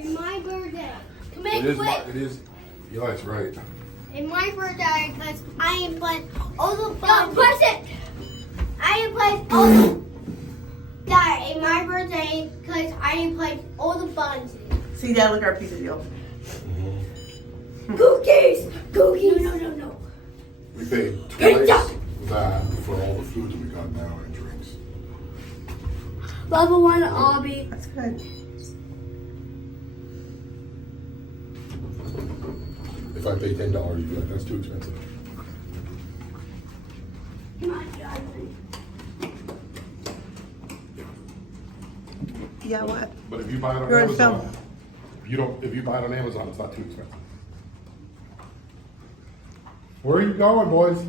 birthday. My birthday. Come It in is. quick. It is. Eli's right. It's my birthday because I am playing all the fun. No, push it. I am playing all the. Dad, it's my birthday because I am playing all the buns. See, Dad, look at our pizza deal. Cookies. Cookies. No. We paid Pizza. twice that for all the food that we got now and drinks. Level 1 obby. That's good. If I pay $10, you'd be like, that's too expensive. Come on, Dad. Yeah, what? But if you buy it on You're on Amazon, film. if you buy it on Amazon, it's not too expensive. Where are you going, boys?